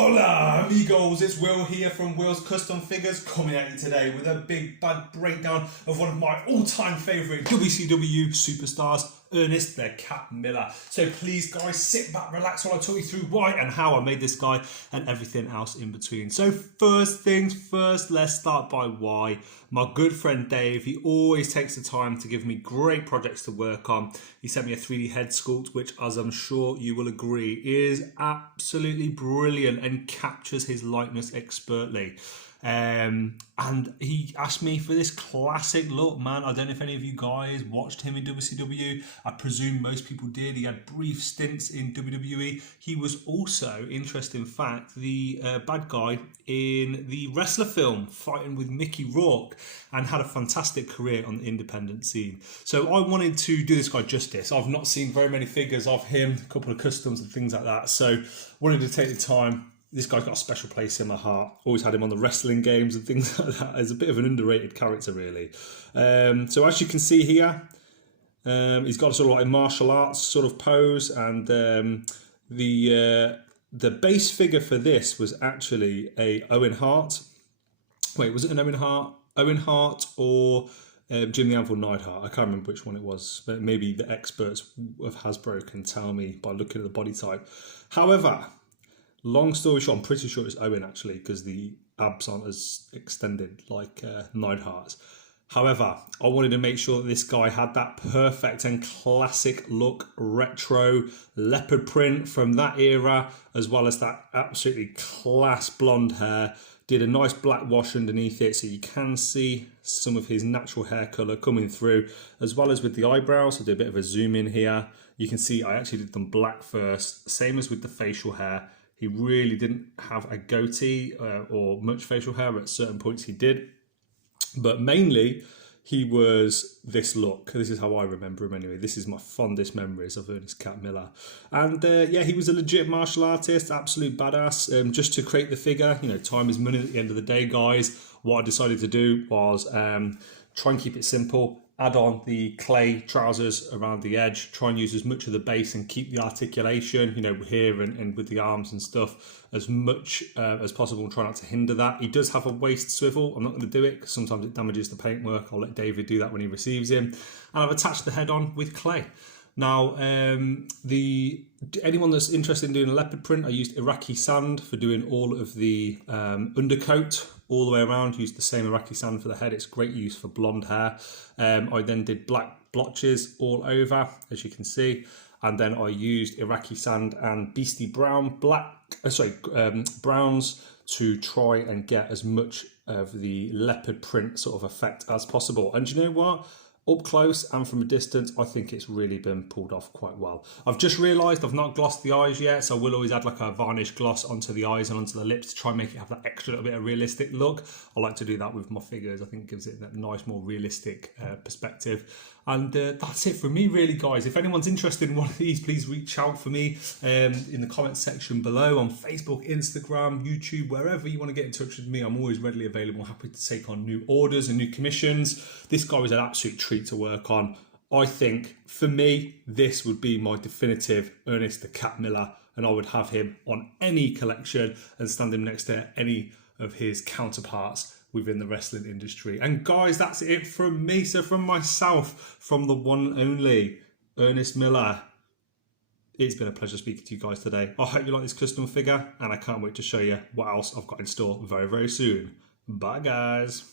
Hola amigos, it's Will here from Will's Custom Figures coming at you today with a big bad breakdown of one of my all-time favourite WCW superstars, Ernest the Cat Miller. So please guys, sit back, relax while I talk you through why and how I made this guy and everything else in between. So first things first, let's start by why. My good friend Dave, he always takes the time to give me great projects to work on. He sent me a 3D head sculpt, which, as I'm sure you will agree, is absolutely brilliant and captures his likeness expertly. And he asked me for this classic look, man. I don't know if any of you guys watched him in WCW. I presume most people did. He had brief stints in WWE. He was also, interesting fact, the bad guy in the wrestler film fighting with Mickey Rourke, and had a fantastic career on the independent scene. So I wanted to do this guy justice. I've not seen very many figures of him, a couple of customs and things like that. So wanted to take the time. This guy's got a special place in my heart. Always had him on the wrestling games and things like that. He's a bit of an underrated character, really. So as you can see here, he's got a sort of like martial arts sort of pose, and the base figure for this was actually a Owen Hart. Wait, was it an Owen Hart? Owen Hart or Jim the Anvil Neidhart? I can't remember which one it was, but maybe the experts of Hasbro can tell me by looking at the body type. However, long story short, I'm pretty sure it's Owen actually, because the abs aren't as extended like Neidhart's. However, I wanted to make sure that this guy had that perfect and classic look, retro leopard print from that era, as well as that absolutely class blonde hair. Did a nice black wash underneath it, so you can see some of his natural hair colour coming through, as well as with the eyebrows. I did a bit of a zoom in here. You can see I actually did them black first, same as with the facial hair. He really didn't have a goatee or much facial hair. At certain points he did. But mainly he was this look. This is how I remember him anyway. This is my fondest memories of Ernest Cat Miller. And yeah, he was a legit martial artist, absolute badass. Just to create the figure, you know, time is money at the end of the day, guys. What I decided to do was try and keep it simple. Add on the clay trousers around the edge, try and use as much of the base and keep the articulation, you know, here and with the arms and stuff as much as possible, and try not to hinder that. He does have a waist swivel. I'm not going to do it because sometimes it damages the paintwork. I'll let David do that when he receives him. And I've attached the head on with clay. Now, anyone that's interested in doing a leopard print, I used Iraqi sand for doing all of the undercoat all the way around. Used the same Iraqi sand for the head. It's great use for blonde hair. I then did black blotches all over, as you can see, and then I used Iraqi sand and Beastie Brown browns to try and get as much of the leopard print sort of effect as possible. And you know what? Up close and from a distance, I think it's really been pulled off quite well. I've just realised I've not glossed the eyes yet, so I will always add like a varnish gloss onto the eyes and onto the lips to try and make it have that extra little bit of realistic look. I like to do that with my figures. I think it gives it that nice, more realistic perspective. And that's it from me, really, guys. If anyone's interested in one of these, please reach out for me in the comments section below on Facebook, Instagram, YouTube, wherever you want to get in touch with me. I'm always readily available, happy to take on new orders and new commissions. This guy was an absolute treat to work on. I think, for me, this would be my definitive Ernest the Cat Miller, and I would have him on any collection and stand him next to any of his counterparts within the wrestling industry. And guys, that's it from me. So from myself, from the one and only Ernest Miller, it's been a pleasure speaking to you guys today. I hope you like this custom figure, and I can't wait to show you what else I've got in store very, very soon. Bye, guys.